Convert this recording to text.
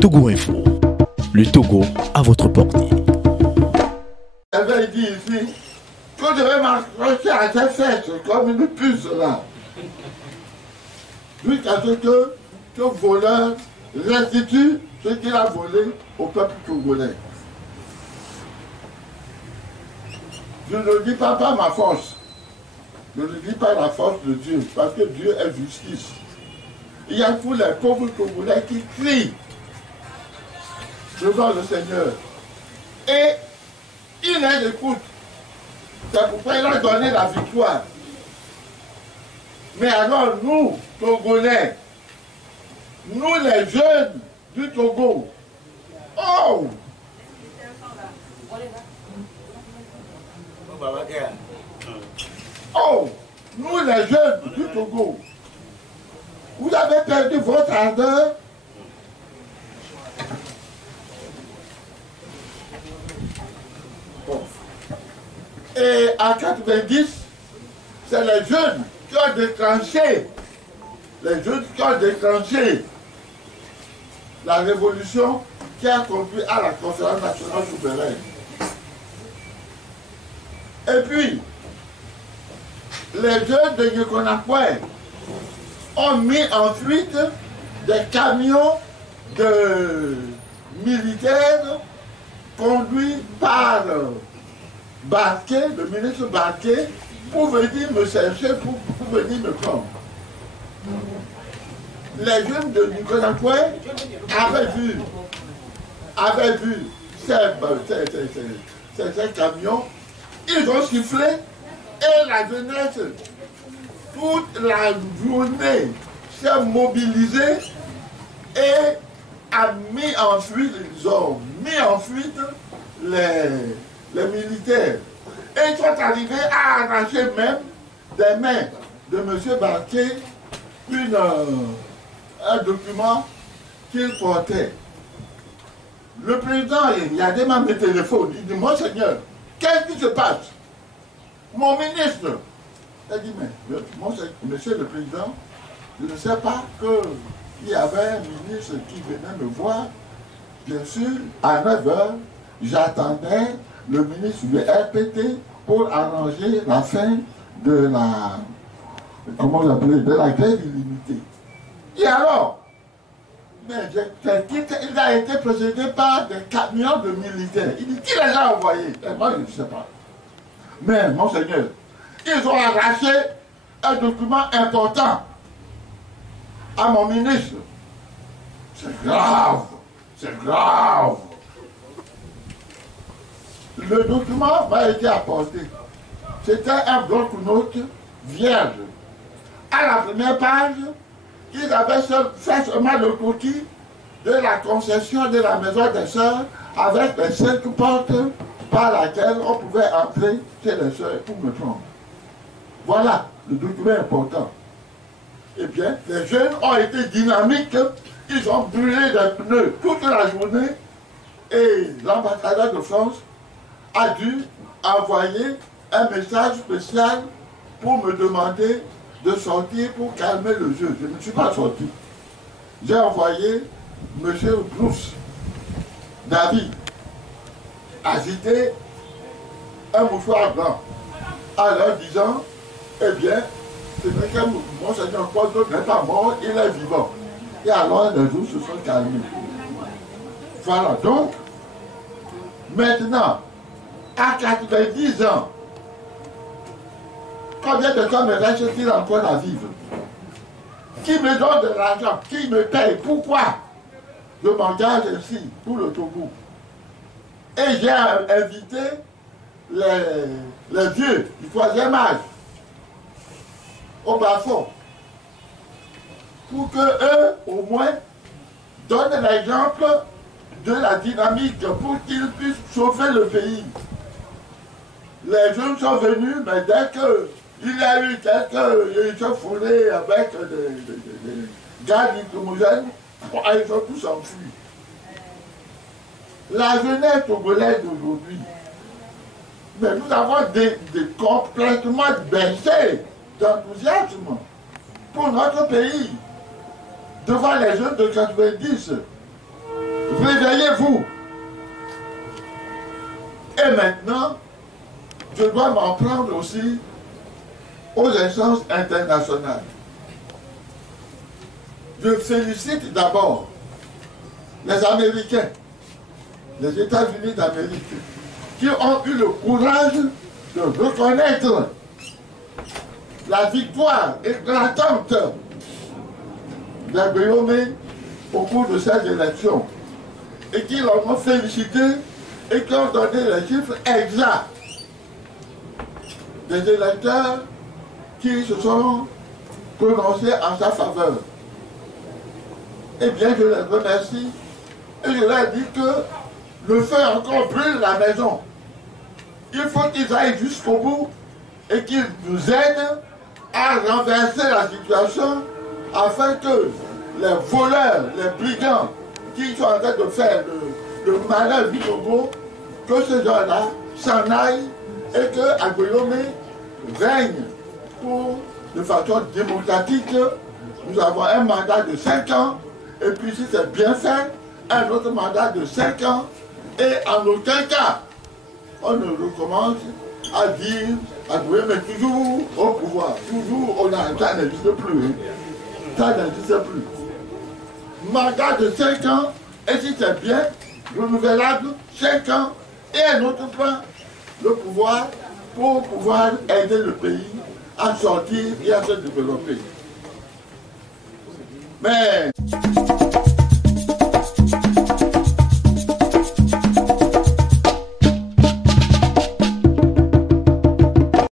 Togo Info, le Togo à votre portée. Elle avait dit ici que je vais m'accrocher à ses fesses comme une puce là. Jusqu'à ce que ce voleur restitue ce qu'il a volé au peuple togolais. Je ne dis pas par ma force. Je ne dis pas la force de Dieu, parce que Dieu est justice. Il y a tous les pauvres Togolais qui crient devant le Seigneur. Et il les écoute. C'est pourquoi il a donné la victoire. Mais alors nous, Togolais, nous les jeunes du Togo, oh! Oh! Nous les jeunes du Togo, vous avez perdu votre ardeur. Bon. Et à 90, c'est les jeunes qui ont déclenché, la révolution qui a conduit à la conférence nationale souveraine. Et puis, les jeunes de Yekonakwe ont mis en fuite des camions de militaires conduits par Barquet, le ministre Barquet, pour venir me chercher, pour venir me prendre. Les jeunes de Yekonakwe avaient vu ces camions, ils ont sifflé et la jeunesse, toute la journée, s'est mobilisée et a mis en fuite, ils ont mis en fuite les militaires. Et ils sont arrivés à arracher même des mains de M. Barquet un document qu'il portait. Le président, il a demandé mes téléphones, il dit, Monseigneur, qu'est-ce qui se passe? Mon ministre, il a dit, mais monsieur le président, je ne sais pas qu'il y avait un ministre qui venait me voir. Bien sûr, à 9h, j'attendais le ministre du RPT pour arranger la fin de la, comment vous appelez, de la grève illimitée. Et alors, il a été précédé par des camions de militaires. Il dit, qui les a envoyés? Et moi, je ne sais pas. Mais, monseigneur, ils ont arraché un document important à mon ministre. C'est grave, c'est grave. Le document m'a été apporté. C'était un bloc-notes vierge. À la première page, ils avaient fait seulement le cookie de la concession de la maison des sœurs avec les 5 portes par laquelle on pouvait entrer chez les sœurs pour me prendre. Voilà le document important. Eh bien, les jeunes ont été dynamiques, ils ont brûlé des pneus toute la journée et l'ambassadeur de France a dû envoyer un message spécial pour me demander de sortir pour calmer le jeu. Je ne suis pas sorti. J'ai envoyé M. Bruce David agiter un mouchoir blanc en leur disant, eh bien, c'est vrai que Monseigneur Pozo n'est pas mort, il est vivant. Et alors les jours se sont calmés. Voilà, donc, maintenant, à 90 ans, combien de temps me reste-t-il encore à vivre? Qui me donne de l'argent? Qui me paye? Pourquoi je m'engage ainsi pour le Togo? Et j'ai invité les vieux du 3e âge au bas-fond pour qu'eux, au moins, donnent l'exemple de la dynamique pour qu'ils puissent sauver le pays. Les jeunes sont venus, mais dès qu'il y a eu quelques échauffés avec des gaz hydromogènes, ils ont tous enfui. La jeunesse togolaise d'aujourd'hui, mais nous avons complètement baissé d'enthousiasme pour notre pays devant les jeunes de 90. réveillez-vous. Et maintenant, je dois m'en prendre aussi aux instances internationales. Je félicite d'abord les Américains, les États-Unis d'Amérique, qui ont eu le courage de reconnaître la victoire éclatante d'Aguillaume au cours de cette élection, et qui l'ont félicité et qui ont donné les chiffres exacts des électeurs qui se sont prononcés en sa faveur. Eh bien, je les remercie et je leur dis que le feu encore brûle la maison. Il faut qu'ils aillent jusqu'au bout et qu'ils nous aident à renverser la situation afin que les voleurs, les brigands qui sont en train de faire le malheur du Togo, que ces gens-là s'en aillent et que Aguillaume règne de façon démocratique. Nous avons un mandat de 5 ans et puis si c'est bien fait, un autre mandat de 5 ans et en aucun cas on ne recommence à dire Aguillaume est toujours au pouvoir, toujours ça n'existe plus. Ça n'existe plus. Mandat de 5 ans et si c'est bien, renouvelable 5 ans et un autre plan de pouvoir pour pouvoir aider le pays à sortir et à se développer. Mais